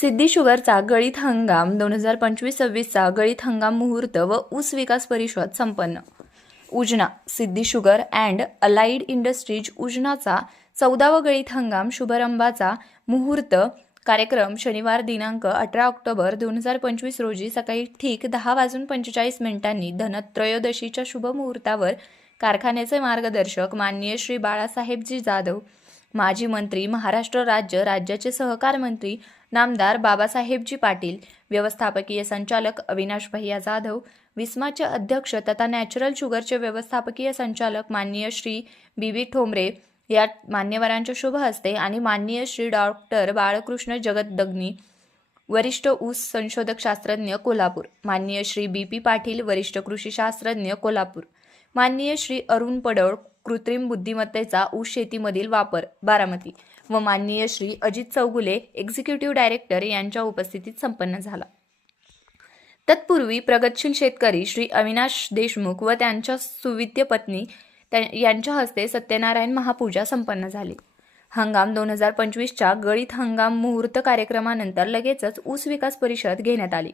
सिद्धी शुगरचा गळीत हंगाम दोन हजार पंचवीस सव्वीसचा गळीत हंगाम मुहूर्त व ऊस विकास परिषद संपन्न. Ujana Siddhi sugar and allied industries उजनाचा चौदावा गळीत हंगाम शुभारंभाचा मुहूर्त कार्यक्रम शनिवार दिनांक अठरा ऑक्टोबर दोन हजार पंचवीस रोजी सकाळी ठीक दहा वाजून पंचेचाळीस मिनिटांनी धनत्रयोदशीच्या शुभमुहूर्तावर कारखान्याचे मार्गदर्शक माननीय श्री बाळासाहेबजी जाधव माजी मंत्री महाराष्ट्र राज्य राज्याचे सहकार मंत्री नामदार बाबासाहेबजी पाटील व्यवस्थापकीय संचालक अविनाश भैया जाधव विस्माचे अध्यक्ष तथा नॅचरल शुगरचे व्यवस्थापकीय संचालक माननीय श्री बी बी ठोंबरे या मान्यवरांच्या शुभ हस्ते आणि माननीय श्री डॉक्टर बाळकृष्ण जगदग्नी वरिष्ठ ऊस संशोधक शास्त्रज्ञ कोल्हापूर माननीय श्री बी पी पाटील वरिष्ठ कृषी शास्त्रज्ञ कोल्हापूर माननीय श्री अरुण पडळ कृत्रिम बुद्धिमत्तेचा ऊस शेतीमधील वापर बारामती व माननीय श्री अजित चौगुले एक्झिक्युटिव्ह डायरेक्टर यांच्या उपस्थितीत संपन्न झाला. तत्पूर्वी प्रगतशील शेतकरी श्री अविनाश देशमुख व त्यांच्या सुविद्य पत्नी यांच्या हस्ते सत्यनारायण महापूजा संपन्न झाली. हंगाम दोन हजार पंचवीसच्या गळीत हंगाम मुहूर्त कार्यक्रमानंतर लगेचच ऊस विकास परिषद घेण्यात आली.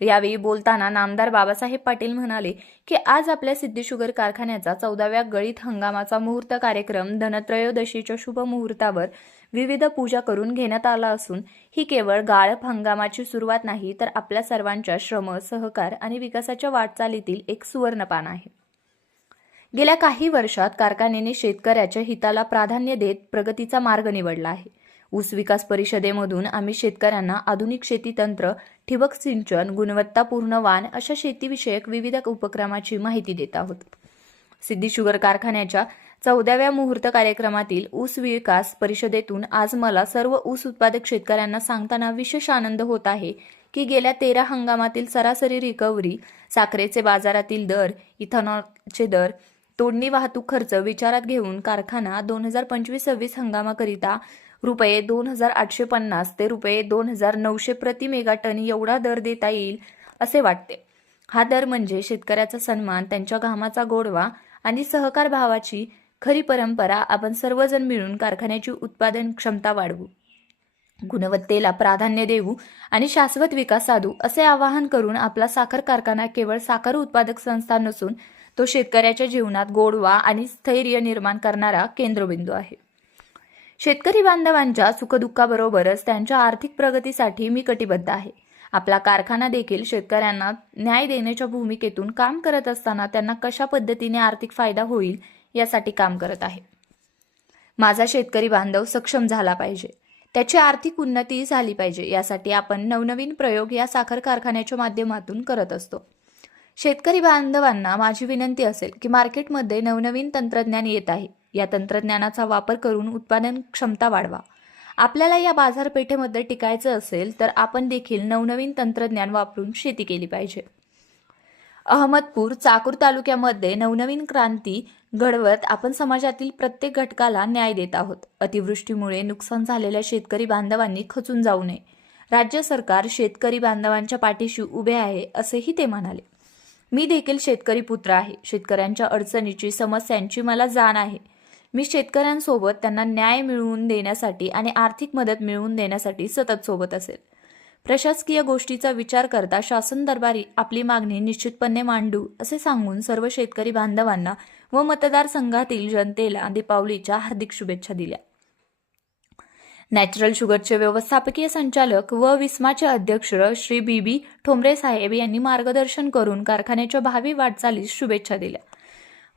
यावेळी बोलताना नामदार बाबासाहेब पाटील म्हणाले की आज आपल्या सिद्धी शुगर कारखान्याचा चौदाव्या गळीत हंगामाचा मुहूर्त कार्यक्रम धनत्रयोदशीच्या शुभ मुहूर्तावर विविध पूजा करून घेण्यात आला असून ही केवळ गाळप हंगामाची सुरुवात नाही तर आपल्या सर्वांच्या श्रम सहकार आणि विकासाच्या वाटचालीतील एक सुवर्णपान आहे. गेल्या काही वर्षात कारखान्याने शेतकऱ्याच्या हिताला प्राधान्य देत प्रगतीचा मार्ग निवडला आहे. ऊस विकास परिषदेमधून आम्ही शेतकऱ्यांना आधुनिक शेती तंत्र ठिबक सिंचन गुणवत्तापूर्ण वाण अशा शेतीविषयक विविध उपक्रमाची माहिती देत आहोत. सिद्धी शुगर कारखान्याच्या चौदाव्या मुहूर्त कार्यक्रमातील ऊस विकास परिषदेतून आज मला सर्व ऊस उत्पादक शेतकऱ्यांना सांगताना विशेष आनंद होत आहे की गेल्या तेरा हंगामातील सरासरी रिकव्हरी साखरेचे बाजारातील दर इथेनॉलचे दर तोडणी वाहतूक खर्च विचारात घेऊन कारखाना दोन हजार पंचवीस सव्वीस हंगामाकरिता रुपये दोन हजार आठशे पन्नास ते रुपये दोन हजार नऊशे प्रति मेगाटन एवढा दर देता येईल असे वाटते. हा दर म्हणजे शेतकऱ्याचा सन्मान त्यांच्या घामाचा गोडवा आणि सहकार भावाची खरी परंपरा आपण सर्वजण मिळून कारखान्याची उत्पादन क्षमता वाढवू. गुणवत्तेला प्राधान्य देऊ आणि शाश्वत विकास साधू असे आवाहन करून आपला साखर कारखाना केवळ साखर उत्पादक संस्था नसून तो शेतकऱ्याच्या जीवनात गोडवा आणि स्थैर्य निर्माण करणारा केंद्रबिंदू आहे. शेतकरी बांधवांच्या सुखदुःखाबरोबरच त्यांच्या आर्थिक प्रगतीसाठी मी कटिबद्ध आहे. आपला कारखाना देखील शेतकऱ्यांना न्याय देण्याच्या भूमिकेतून काम करत असताना त्यांना कशा पद्धतीने आर्थिक फायदा होईल यासाठी काम करत आहे. माझा शेतकरी बांधव सक्षम झाला पाहिजे. त्याची आर्थिक उन्नती झाली पाहिजे यासाठी आपण नवनवीन प्रयोग या साखर कारखान्याच्या माध्यमातून करत असतो. शेतकरी बांधवांना माझी विनंती असेल की मार्केटमध्ये नवनवीन तंत्रज्ञान येत आहे. या तंत्रज्ञानाचा वापर करून उत्पादन क्षमता वाढवा. आपल्याला या बाजारपेठेमध्ये टिकायचं असेल तर आपण देखील नवनवीन तंत्रज्ञान वापरून शेती केली पाहिजे. अहमदपूर चाकूर तालुक्यामध्ये नवनवीन क्रांती घडवत आपण समाजातील प्रत्येक घटकाला न्याय देत आहोत. अतिवृष्टीमुळे नुकसान झालेल्या शेतकरी बांधवांनी खचून जाऊ नये. राज्य सरकार शेतकरी बांधवांच्या पाठीशी उभे आहे असेही ते म्हणाले. मी देखील शेतकरी पुत्र आहे. शेतकऱ्यांच्या अडचणीची समस्यांची मला जाण आहे. मी शेतकऱ्यांसोबत त्यांना न्याय मिळवून देण्यासाठी आणि आर्थिक मदत मिळवून देण्यासाठी सतत सोबत असेल. प्रशासकीय गोष्टीचा विचार करता शासन दरबारी आपली मागणी निश्चितपणे मांडू असे सांगून सर्व शेतकरी बांधवांना व मतदारसंघातील जनतेला दीपावलीच्या हार्दिक शुभेच्छा दिल्या. नॅचरल शुगरचे व्यवस्थापकीय संचालक व विस्माचे अध्यक्ष श्री बी बी ठोंबरे साहेब यांनी मार्गदर्शन करून कारखान्याच्या भावी वाटचालीस शुभेच्छा दिल्या.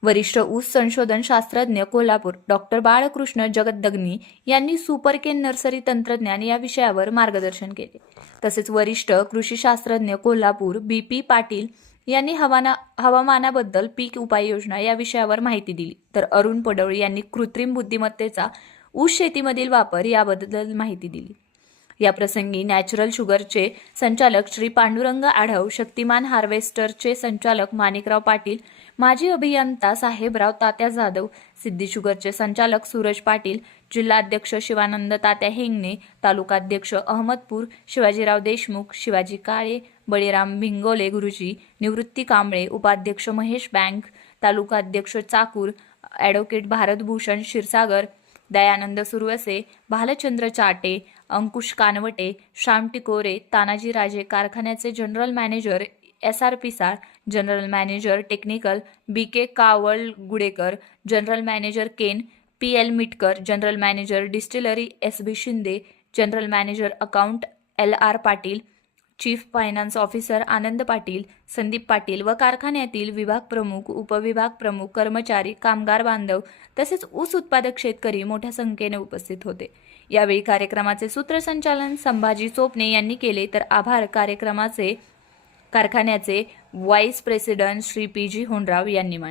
वरिष्ठ ऊस संशोधन शास्त्रज्ञ कोल्हापूर डॉक्टर बाळकृष्ण जगदग्नी यांनी सुपरकेन नर्सरी तंत्रज्ञान या विषयावर मार्गदर्शन केले. तसेच वरिष्ठ कृषी शास्त्रज्ञ कोल्हापूर बी. पी. पाटील यांनी हवाना हवामानाबद्दल पीक उपाययोजना या विषयावर माहिती दिली. तर अरुण पडळ यांनी कृत्रिम बुद्धिमत्तेचा ऊस शेतीमधील वापर याबद्दल माहिती दिली. या प्रसंगी नॅचरल शुगरचे संचालक श्री पांडुरंग आढाव शक्तिमान हार्वेस्टरचे संचालक माणिकराव पाटील माजी अभियंता साहेबराव तात्या जाधव सिद्धी शुगरचे संचालक सूरज पाटील जिल्हाध्यक्ष शिवानंद तात्या हेंगणे तालुकाध्यक्ष अहमदपूर शिवाजीराव देशमुख शिवाजी काळे बळीराम भिंगोले गुरुजी निवृत्ती कांबळे उपाध्यक्ष महेश बँक तालुकाध्यक्ष चाकूर ॲडव्होकेट भारतभूषण क्षीरसागर दयानंद सुरवसे भालचंद्र चाटे अंकुश कानवटे श्याम टिकोरे तानाजी राजे कारखान्याचे general manager S R Pisal general manager technical B K Kavalgudekar general manager cane P L Mitkar general manager distillery S B Shinde general manager account L R Patil chief finance officer Anand Patil Sandeep Patil व कारखान्यातील विभाग प्रमुख उपविभाग प्रमुख कर्मचारी कामगार बांधव तसेच ऊस उत्पादक शेतकरी मोठ्या संख्येने उपस्थित होते. यावेळी कार्यक्रमाचे सूत्रसंचालन संभाजी चोपणे यांनी केले. तर आभार कार्यक्रमाचे कारखान्याचे vice president Shri P G Honrao यांनी मानले.